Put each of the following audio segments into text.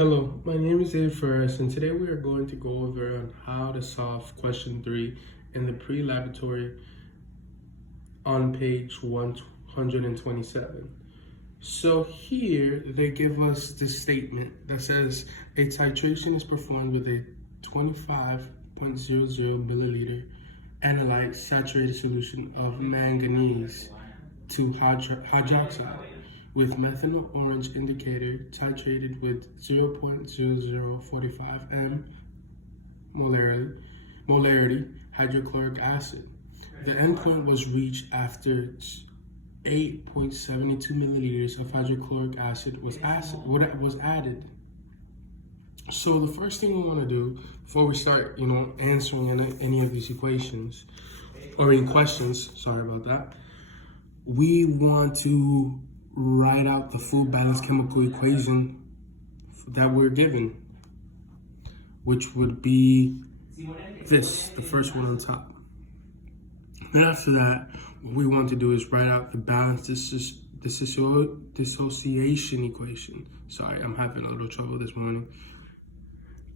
Hello, my name is Dave Ferris, and today we are going to go over on how to solve question 3 in the pre-laboratory on page 127. So here they give us this statement that says a titration is performed with a 25.00 milliliter analyte saturated solution of manganese to hydroxide with methanol orange indicator titrated with 0.0045 m molarity hydrochloric acid. The endpoint was reached after 8.72 milliliters of hydrochloric acid was added. So the first thing we want to do before we start, answering any of these equations or any questions, sorry about that, we want to write out the food balance chemical equation that we're given, which would be this, the first one on top. And after that, what we want to do is write out the balance dissociation equation. Sorry, I'm having a little trouble this morning.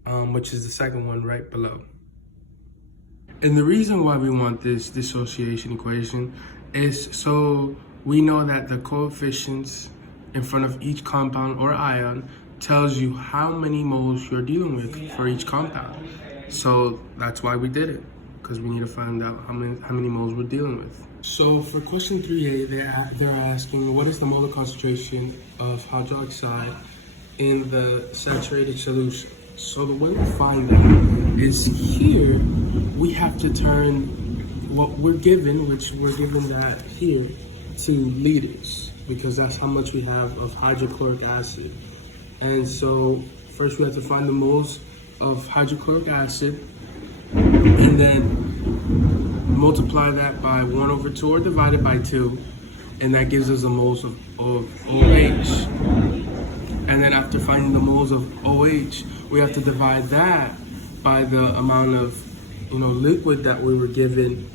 Which is the second one right below. And the reason why we want this dissociation equation is so we know that the coefficients in front of each compound or ion tells you how many moles you're dealing with for each compound. So that's why we did it, because we need to find out how many moles we're dealing with. So for question 3A, they're asking what is the molar concentration of hydroxide in the saturated solution. So the way we find that is here we have to turn what we're given, which we're given that here, to liters, because that's how much we have of hydrochloric acid. And so first we have to find the moles of hydrochloric acid and then multiply that by 1/2 or divided by 2, and that gives us the moles of OH. And then after finding the moles of OH, we have to divide that by the amount of liquid that we were given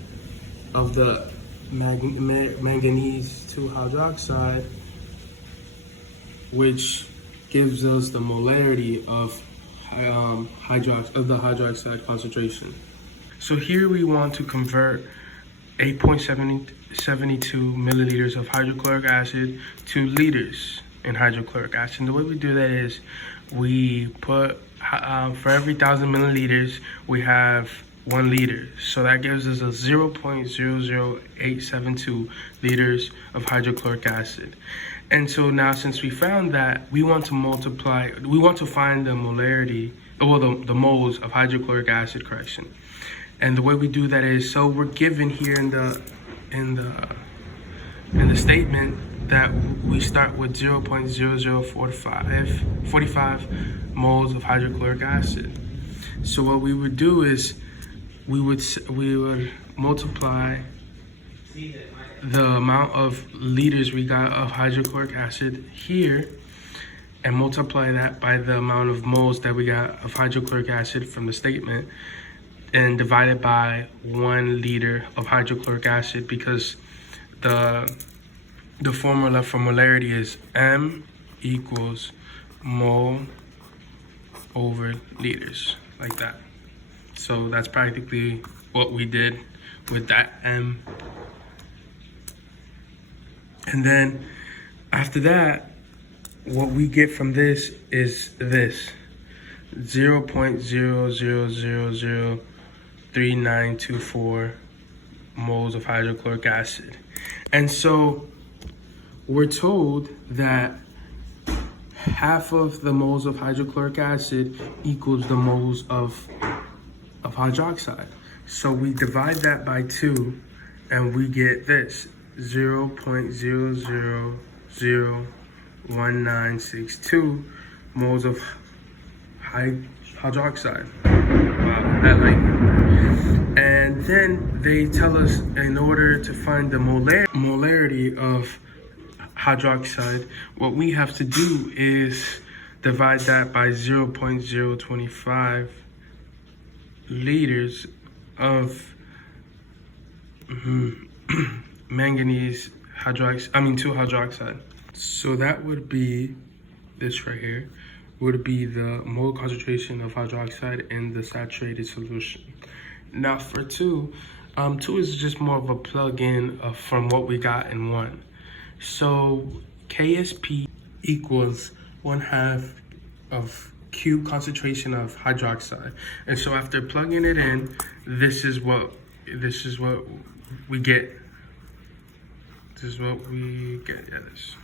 of the manganese 2 hydroxide, which gives us the molarity of the hydroxide concentration. So here we want to convert 8.72 milliliters of hydrochloric acid to liters in hydrochloric acid. And the way we do that is we put for every 1,000 milliliters we have 1 liter. So that gives us a 0.00872 liters of hydrochloric acid. And so now, since we found that, we want to find the molarity, or the moles of hydrochloric acid, correction. And the way we do that is, so we're given here in the statement that we start with 0.0045 moles of hydrochloric acid. So what we would do is we would multiply the amount of liters we got of hydrochloric acid here and multiply that by the amount of moles that we got of hydrochloric acid from the statement and divide it by 1 liter of hydrochloric acid, because the formula for molarity is M equals mole over liters, like that. So that's practically what we did with that M. And then after that, what we get from this is this 0.00003924 moles of hydrochloric acid. And so we're told that half of the moles of hydrochloric acid equals the moles of hydroxide. So we divide that by 2 and we get this 0.001962 moles of hydroxide. Wow, that language. And then they tell us in order to find the molarity of hydroxide, what we have to do is divide that by 0.025 liters of manganese 2 hydroxide. So that would be this right here, would be the mole concentration of hydroxide in the saturated solution. Now for 2, 2 is just more of a plug-in from what we got in 1. So KSP equals 1/2 of cube concentration of hydroxide. And so after plugging it in, this is what we get. This is what we get. Yeah, this.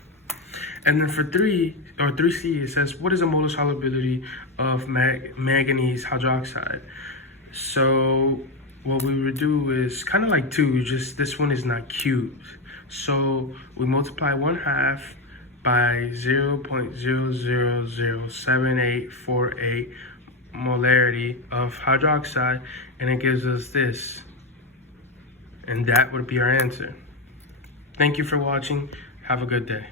And then for 3C, it says, what is the molar solubility of manganese hydroxide? So what we would do is kind of like 2, just this one is not cubed. So we multiply 1/2 by 0.0007848 molarity of hydroxide, and it gives us this. And that would be our answer. Thank you for watching. Have a good day.